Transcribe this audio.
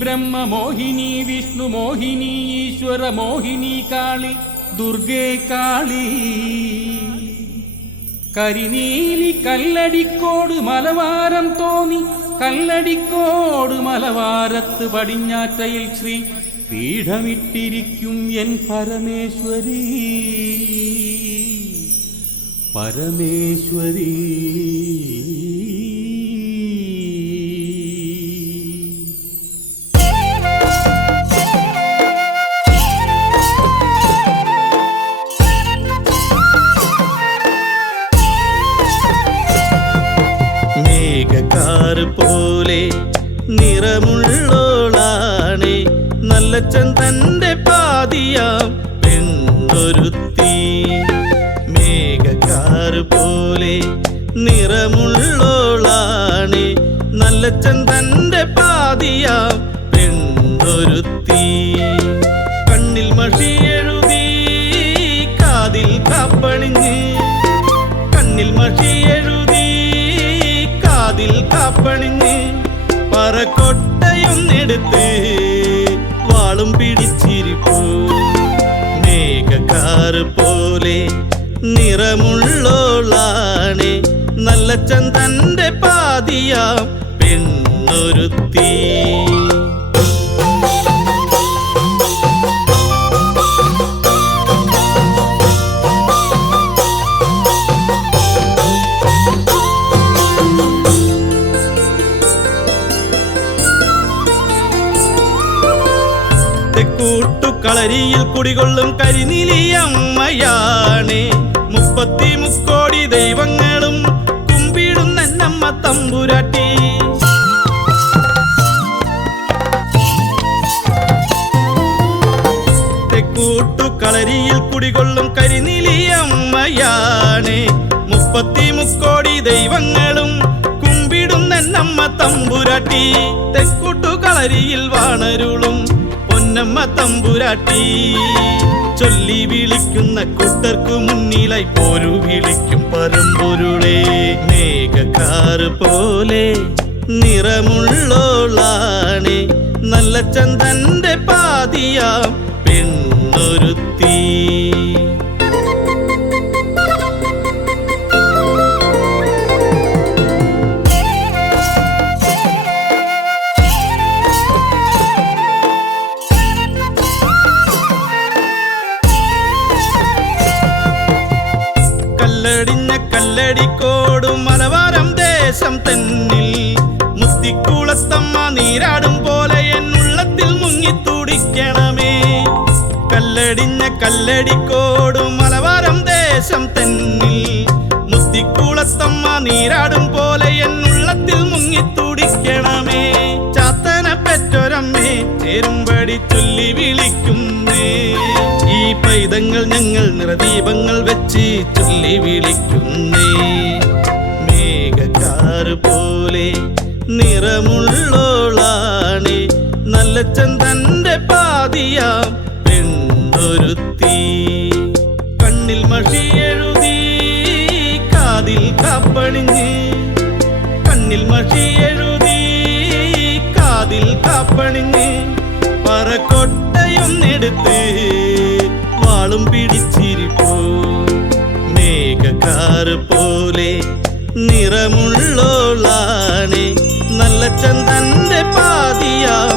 ബ്രഹ്മ വിഷ്ണുമോഹിനി വിഷ്ണു മോഹിനി ഈശ്വര മോഹിനി കാളി ദുർഗേ കാളി കരിനീലി കല്ലടിക്കോട് മലവാരം തോന്നി കല്ലടിക്കോട് മലവാരത്ത് പടിഞ്ഞാറ്റയിൽ ശ്രീ പീഠമിട്ടിരിക്കും എൻ പരമേശ്വരി പരമേശ്വരി നിറമുള്ളോളാണേ നല്ലച്ചൻ തന്റെ പാതിയാം പെണ്ണൊരുത്തി. മേഘക്കാറ് പോലെ നിറമുള്ളോളാണേ. നല്ലച്ചൻ തന്റെ പാതിയാം പെണ്ണൊരുത്തി. കണ്ണിൽ മഷി എഴുതി കാതിൽ കാപ്പണിഞ്ഞ്. കണ്ണിൽ മഷി എഴുതി കാതിൽ കാപ്പണിഞ്ഞ്. പറക്കൊട്ടയൊന്നെടുത്ത് വാളും പിടിച്ചിരിപ്പോ. മേഘക്കാറ് പോലെ നിറമുള്ളോളാണ്. നല്ല ചന്ദന്റെ പാതിയാം പെണ്ണൊരുത്തി. തെക്കൂട്ടുകളരിയിൽ കുടികൊള്ളും കരിനിലിയമ്മയാണ് മുപ്പത്തി മുക്കോടി ദൈവങ്ങളും കുമ്പിടുന്ന നമ്മ തമ്പുരാട്ടി. തെക്കൂട്ടുകളരിയിൽ കുടികൊള്ളും കരിനിലിയമ്മയാണ് മുപ്പത്തി മുക്കോടി ദൈവങ്ങളും കുമ്പിടുന്ന നമ്മ തമ്പുരാട്ടി. തെക്കൂട്ടുകളരിയിൽ വാണരുളും പൊന്നമ്മ തമ്പുരാട്ടി. ചൊല്ലി വിളിക്കുന്ന കൂട്ടർക്കു മുന്നിലായി പോരു വിളിക്കും പരമ്പൊരുളേ മേഘക്കാറ് പോലെ നിറമുള്ളോളാണ്. നല്ല ചന്ദന്റെ പാതിയാം പെണ്ണൊരുത്തി കല്ലടിഞ്ഞ കല്ലടിക്കോടും മലവാരം ദേശം തന്നിൽ. മുത്തിക്കുളത്തമ്മ നീരാടും പോലെ എന്നുള്ളത്തിൽ മുങ്ങിത്തുടിക്കണമേ കല്ലടിഞ്ഞ കല്ലടിക്കോടും മലവാരം ദേശം തന്നിൽ. മുത്തിക്കുളത്തമ്മ നീരാടും പോലെ എന്നുള്ളത്തിൽ മുങ്ങിത്തുടിക്കണമേ ചാത്തന പെറ്റൊരമ്മേ ചേരുംപടി ചൊല്ലി വിളിക്കുന്നേ. ഈ പൈതങ്ങൾ ഞങ്ങൾ നിറദീപങ്ങൾ വെച്ച് ചൊല്ലി വിളിക്കുന്നേ. മേഘക്കാറ് പോലെ നിറമുള്ളോളാണ്. നല്ല ചന്തന്റെ പാതിയാം പെണ്ണൊരുത്തി. കണ്ണിൽ മഷി എഴുതി കാതിൽ കാപ്പണിഞ്ഞ്. കണ്ണിൽ മഷി എഴുതി കാതിൽ കാപ്പണിഞ്ഞ്. പറക്കൊട്ടയൊന്നെടുത്ത് വാളും പിടിച്ചിരിപ്പോ. മേഘക്കാറ് പോലെ നിറമുള്ളോളാണ്. നല്ല ചന്ദന്റെ പാതിയാ.